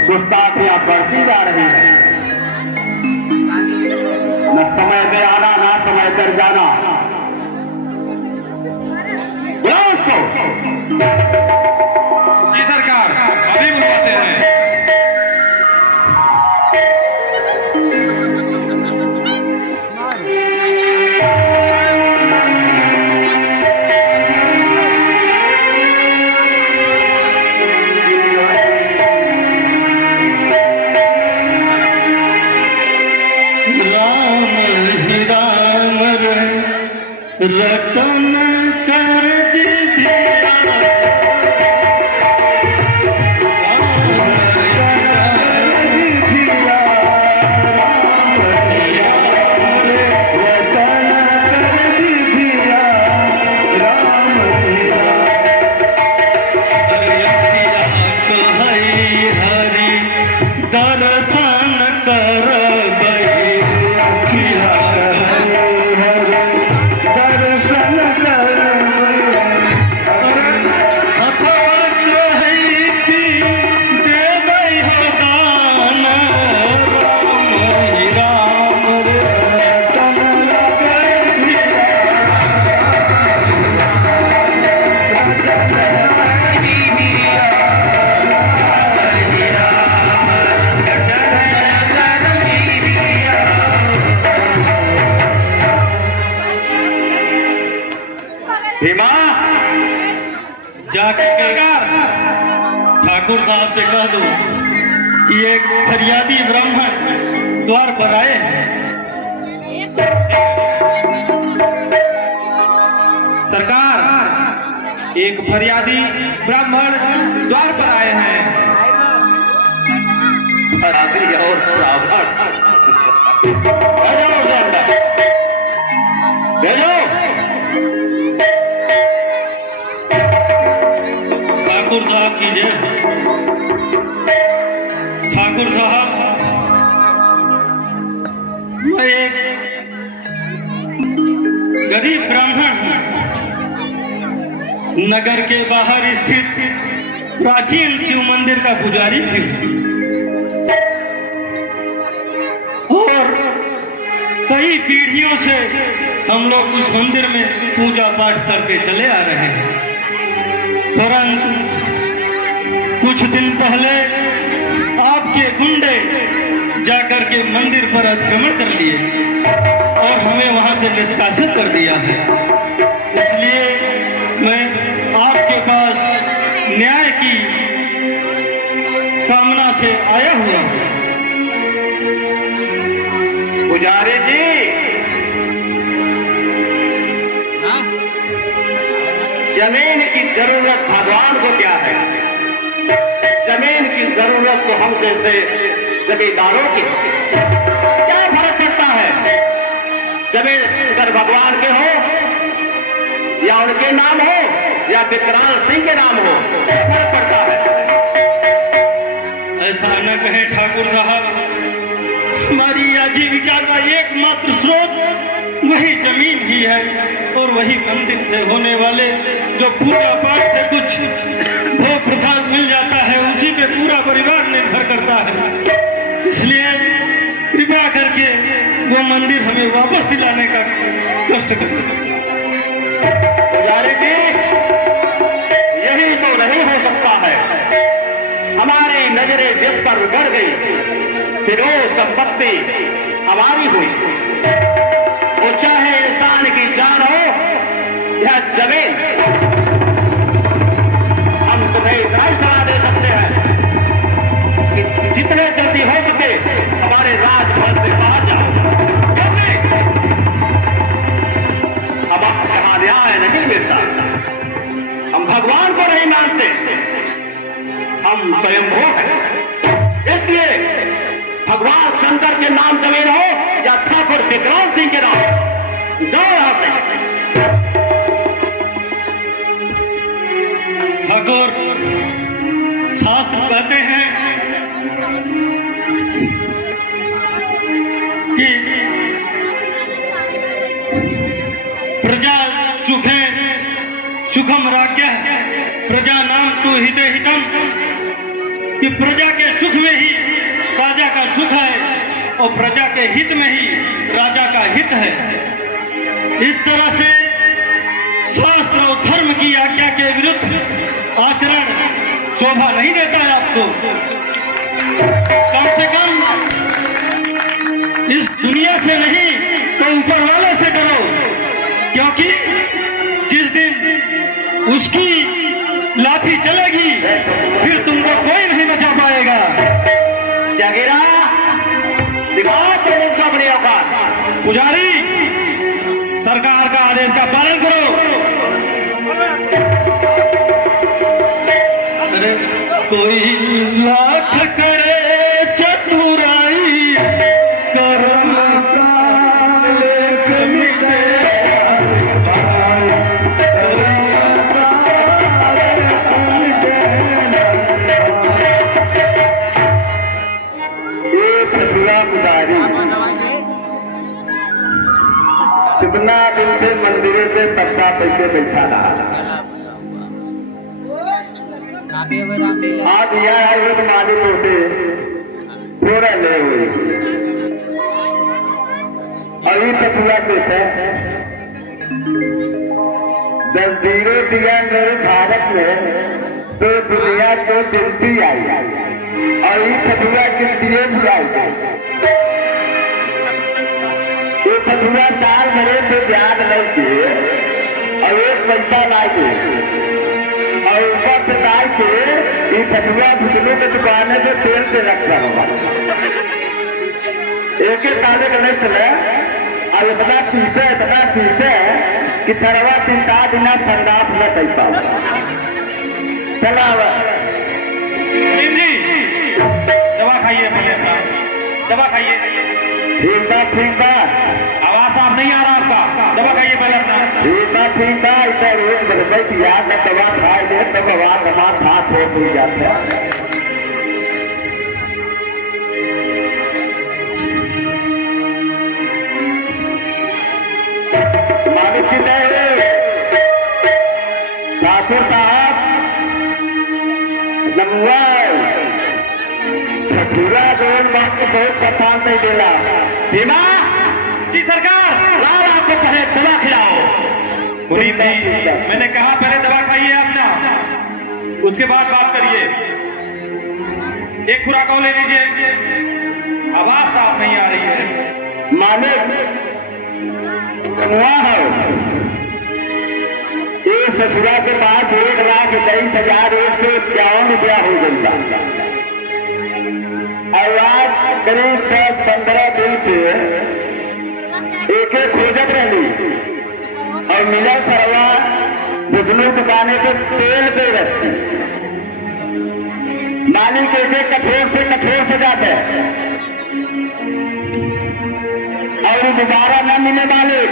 गुस्ताखियां बढ़ती जा रही है। न समय पे आना ना समय पर जाना। बुलाओ उसको। जी सरकार, अभी बुलाते हैं। रतन करज दर्शन कर भीमा जाकर ठाकुर साहब से कह दो कि एक फरियादी ब्राह्मण द्वार पर आए हैं। सरकार, एक फरियादी ब्राह्मण द्वार पर आए हैं। फरियादी और ब्राह्मण भेजो। ठाकुर साहब की जय। ठाकुर साहब, मैं एक गरीब ब्राह्मण हूँ। नगर के बाहर स्थित प्राचीन शिव मंदिर का पुजारी भी हूँ और कई पीढ़ियों से हम लोग उस मंदिर में पूजा पाठ करते चले आ रहे हैं। परंतु कुछ दिन पहले आपके गुंडे जाकर के मंदिर पर अतिक्रमण कर लिए और हमें वहां से निष्कासित कर दिया है। इसलिए मैं आपके पास न्याय की कामना से आया हुआ हूं। पुजारी जी, जमीन की जरूरत भगवान को क्या है? जमीन की जरूरत तो हम जैसे जमींदारों की। क्या फर्क पड़ता है जमीन अगर भगवान के हो या उनके नाम हो या विकराल सिंह के नाम हो? क्या फर्क पड़ता है? ऐसा न कहें ठाकुर साहब, हमारी आजीविका का एकमात्र स्रोत वही जमीन ही है और वही मंदिर से होने वाले जो पूजा पाठ से कुछ भोग प्रसाद मिल जाता है, उसी पे पूरा परिवार निर्भर करता है। इसलिए कृपा करके वो मंदिर हमें वापस दिलाने का कष्ट करें। पुजारी जी, यही तो नहीं हो सकता है। हमारी नजरें जिस पर गड़ गई फिर वो संपत्ति हमारी हुई। वो चाहे इंसान की जान हो या जमीन। हम तुम्हें इतना ही सलाह दे सकते हैं कि जितने जल्दी हो सके हमारे राजभवन से बाहर जाओ, क्योंकि अब यहाँ न्याय नहीं मिलता। हम भगवान को नहीं मानते, हम स्वयंभू हैं। इसलिए भगवान शंकर के नाम जमीन हो या ठाकुर विकराल सिंह के नाम, जाओ यहां से। ठाकुर, शास्त्र कहते हैं सुखम राज्ञ प्रजा नाम तु हिते हितम, कि प्रजा के सुख में ही राजा का सुख है और प्रजा के हित में ही राजा का हित है। इस तरह से शास्त्र और धर्म की आज्ञा के विरुद्ध आचरण शोभा नहीं देता है आपको। कम से कम इस दुनिया से नहीं तो ऊपर वाले से डरो, क्योंकि जिस दिन उसकी लाठी चलेगी फिर तुमको कोई नहीं बचा पाएगा। जागीरा दिखाओ तुम उसका अपनी औकात। पुजारी, सरकार का आदेश का पालन करो। अरे कोई लाख करे चतुराई, कर्म का लेख मिटे कितना दिन से मंदिरों पे तख्ता पैसे बैठा रहा। आज यह आयुर्वेद मालिक होते थोड़ा ले हुए अभी तथुआ पे थे। जब जीरो दिया मेरे भारत में तो दुनिया को गिनती आई, अभी तथुआ गिनती भुलाई। तथुआ दाल भरे थे ब्याज लौटे और एक पैसा लाए और ऊपर से लाए थे ये तथुआ भुजलों के दुकाने पे तेल से लगता होगा। एक एक ताले का नहीं चले और इतना पीते कि थरवा 3-4 दिन संदास में पैसा चला। दवा खाइए, पहले अपना दवा खाइए। ठीक बा आवाज साफ नहीं आ रहा आपका, दवा खाइए पहले अपना। ठीक बा इधर रोज बदल दिया दवा खाए ले तब आवाज हमारा हाथ हो जाता है। मालिक जी ठाकुर साहब नमुआ पूरा गोल बात को बहुत परेशान नहीं देला। भीमा जी सरकार, लाओ आपको पहले दवा खिलाओ। मुनीम जी, मैंने कहा पहले दवा खाइए अपना, उसके बाद बात करिए। एक खुराक और ले लीजिए। आवाज साफ नहीं आ रही है। मालिक नमुआ है ये ससुरा के पास 1,21,151 रुपया हो गई। और आज करीब 10-15 दिन से एक खोजत रही और मिलल सरवा बुजलू दुकाने पे तेल पे रखती। मालिक एक कठोर से जाते और दोबारा न मिले मालिक।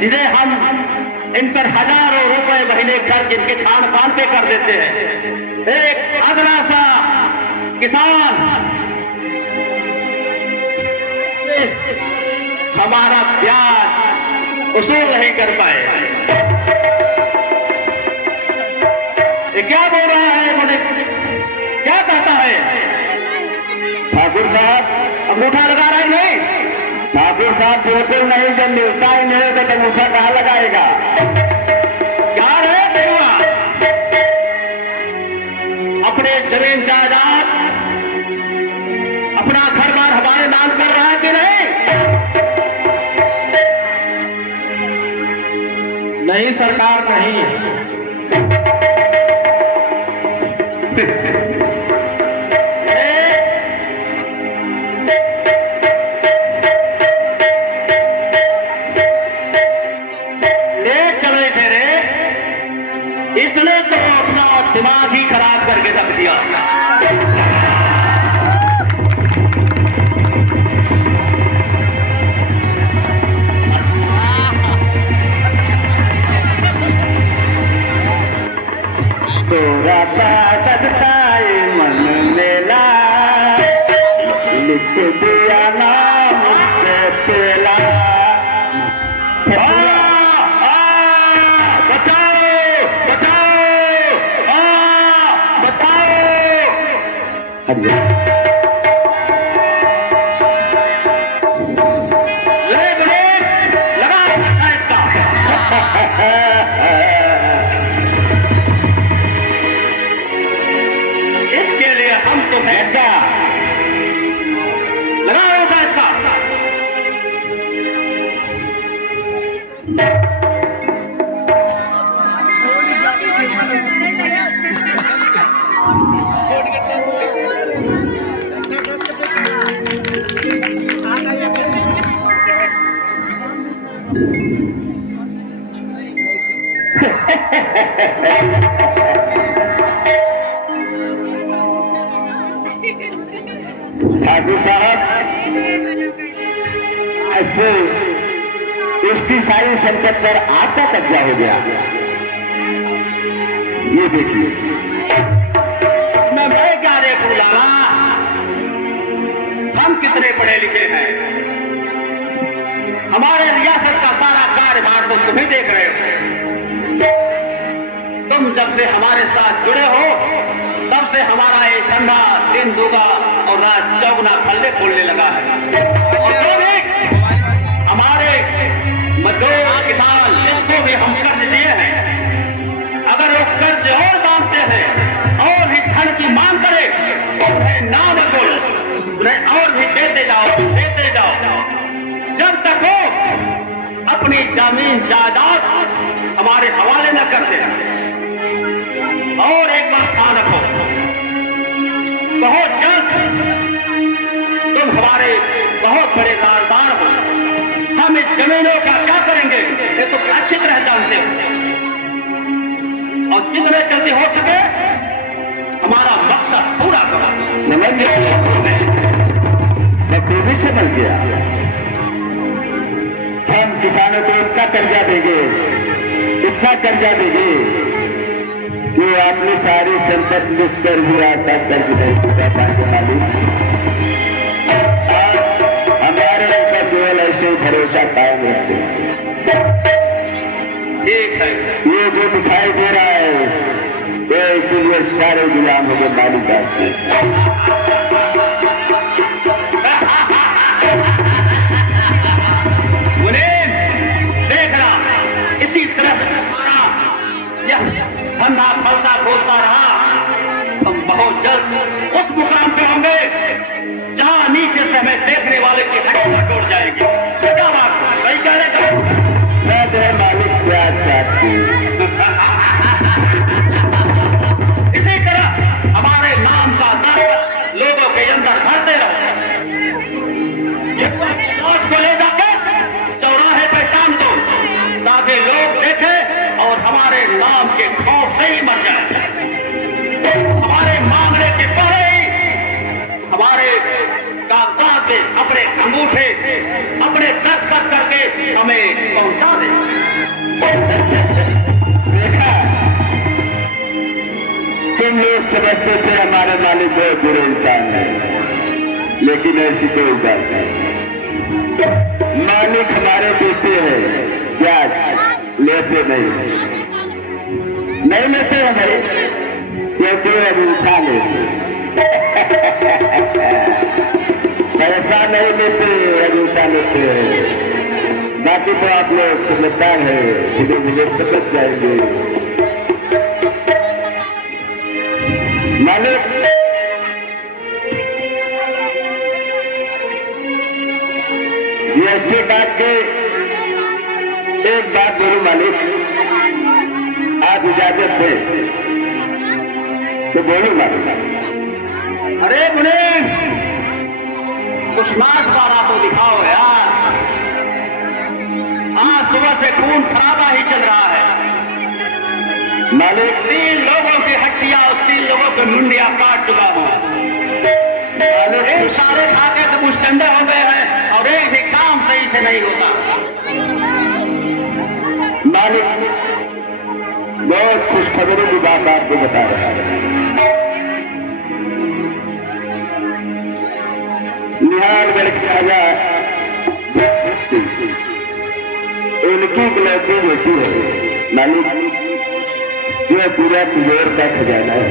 जिसे हम इन पर हजारों रुपए महीने खर्च इनके खान पान पे कर देते हैं। एक अदना सा किसान हमारा ब्याज वसूल नहीं कर पाए। ये क्या बोल रहा है, मुझे क्या कहता है? ठाकुर साहब अंगूठा लगा रहा है नहीं? ठाकुर साहब बिल्कुल नहीं, जब मिलता ही नहीं होगा तो अंगूठा कहाँ लगाएगा? क्या रे देवा, अपने जमीन जायदाद अपना घर बार हमारे नाम कर रहा है कि नहीं? नहीं सरकार, नहीं। इसने तो अपना दिमाग ही खराब करके रख दिया। गाता करता ये मन मेला लिख दिया नाम से पेला बचाओ बचाओ बचाओ इसके लिए हम तो है क्या लगाओ इसका ठाकुर साहब ऐसे इसकी सारी संपत्ति पर आपका कब्जा हो गया। ये देखिए मैं क्या देखूं लाला, हम कितने पढ़े लिखे हैं, हमारे रियासत का सारा कार्यभार तो तुम्हें देख रहे हो। तुम जब से हमारे साथ जुड़े हो तब से हमारा ये धंधा दिन दुगा और रात चौगुना फलने फूलने लगा है। और जो भी हमारे मजदूर किसान इसको भी हम कर्ज दिए हैं, अगर वो कर्ज और मांगते हैं और भी धन की मांग करे तो उन्हें ना बदल उन्हें और भी देते जाओ जब तक वो अपनी जमीन जायदाद हमारे हवाले न करते हैं। और एक बात ध्यान रखो, बहुत जल्द तुम हमारे बहुत बड़े राजदार हो। हम इस जमीनों का क्या करेंगे ये तो अच्छी तरह जानते हो, और जितने जल्दी हो सके हमारा मकसद पूरा करो। समझ गया? मैं खूबी समझ गया। हम किसानों को इतना कर्जा देंगे कि आपने सारी संपत्ति लिख कर भी आपका कर्ज नहीं चुका पाएंगे मालिक। हमारे ऊपर केवल ऐसे ही भरोसा कायम रखते हैं। ठीक है, ये जो दिखाई दे रहा है एक दिन ये सारे गुलाम हो गए मालिक आपके। देखना इसी तरह से धंधा फलता फूलता रहा, हम बहुत जल्द उस मुकाम पे होंगे जहां नीचे से हमें देखने वाले की हड्डियां टूट जाएगी। क्या बात सही कह रहे हो? सच है मालिक, प्याज काटती। इसी तरह हमारे नाम का दर्द लोगों के अंदर भरते रहो। को ले जाके चौराहे पे टांग दो ताकि लोग देखें और हमारे नाम के खौफ से ही मर जाए। हमारे मांगने के पहले ही हमारे कागजात पे अपने अंगूठे अपने दस्तखत करके हमें पहुंचा दे। देखा, तुम लोग समझते थे हमारे मालिक बहुत बुरे इंसान है, लेकिन ऐसी कोई बात नहीं। मालिक हमारे देते हैं, ब्याज लेते नहीं लेते हैं भाई, क्योंकि अभी उठा लेते। पैसा नहीं लेते, अभी उठा लेते हैं। बाकी तो आप लोग समझदार है, धीरे धीरे समझ जाएंगे। मालिक जीएसटी काट के एक बात बोलूं मालिक, आप इजाजत दे तो बोलूं मालिक। अरे मुनीम, कुछ मास वाला तो दिखाओ यार, आज सुबह से खून खराबा ही चल रहा है। मालिक 3 लोगों की हड्डियां और 3 लोगों की मुंडियां काट चुका हूं। एक सारे खाके से मुस्टंडे हो गए हैं और एक भी काम सही से नहीं होता। मालिक बहुत खुशखबरी की बात आपको बता रहा है। निहालगढ़ के राजा उनकी इकलौती बेटी है मालिक, जो पूरा तिजोर का खजाना है।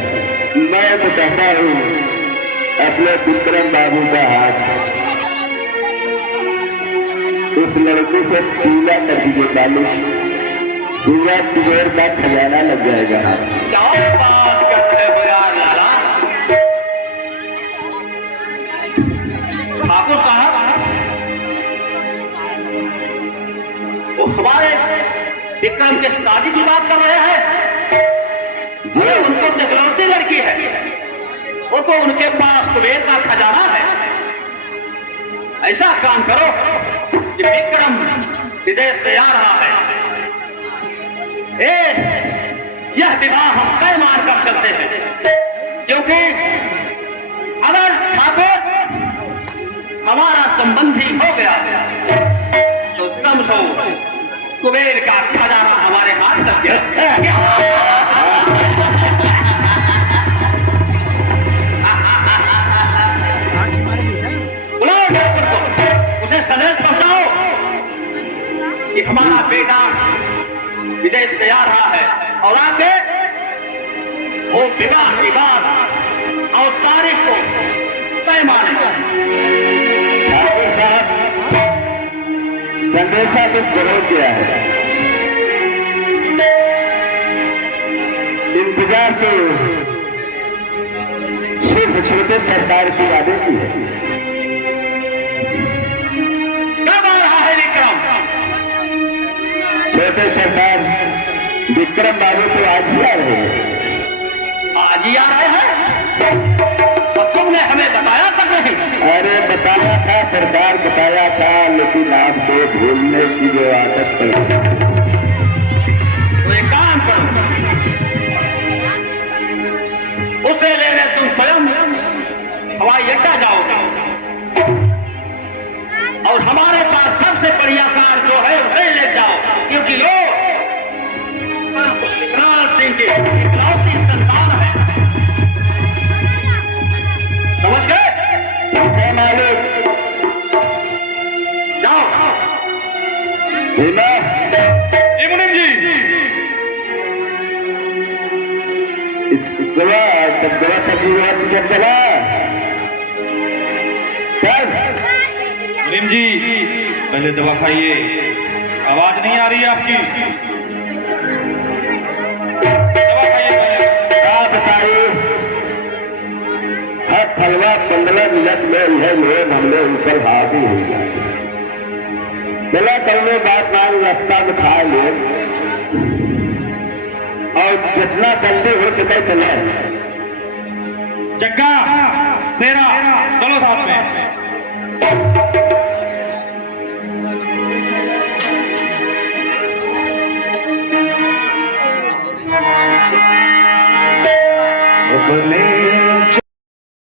मैं तो कहता हूँ अपने विक्रम बाबू का हाथ उस लड़के से पीला कर दीजिए मालिक, पूरा तिजोर का खजाना लग जाएगा। क्या बात करते हो यार लाला? ठाकुर साहब, वो हमारे विक्रम के शादी की बात कर रहे हैं। अरे उनको इकलौती लड़की है, उनको उनके पास कुबेर का खजाना है। ऐसा काम करो कि विक्रम विदेश से आ रहा है, यह विवाह हम तय मान कर चलते हैं, क्योंकि अगर ठाकुर हमारा संबंधी हो गया तो समझो कुबेर का खजाना हमारे हाथ लग गया। बुलाओ ठाकुर को, उसे संदेश पहुंचाओ कि हमारा बेटा विदेश से आ रहा है और आके वो विवाह की बात और तारीख को तय मानेगा। ठाकुर साहब, संदेशा तो बहुत गया है, इंतजार तो सिर्फ छोटे सरकार की वादे की है। कब आ रहा है विक्रम? छोटे सरकार, विक्रम बाबू तो आज ही आ रहे हैं। आज ही आ रहे हैं? और तुमने हमें बताया तक नहीं? अरे बताया था सरकार, बताया था, लेकिन आपको भूलने की जो आदत पड़ गई। तो एक काम करो, उसे लेने तुम स्वयं हवाई अड्डा जाओगे और हमारे पास सबसे बढ़िया कार जो है उसे ले जाओ, क्योंकि लोग विकराल सिंह की इकलौती संतान है। समझ गए? मालिक जाओ। भीमा, जी मुनीम जी। दवा मुनीम जी, पहले दवा खाइए, आवाज नहीं आ रही है आपकी। दवा खाइए पहले। क्या बताइए, हर फलवा 15 मिनट में यह लोग हमने ऊपर हावी हो गया। बोला कल में बात मान रास्ता में खा ले और जितना जल्दी हो सके चले। जग्गा, शेरा, चलो साथ में। अपने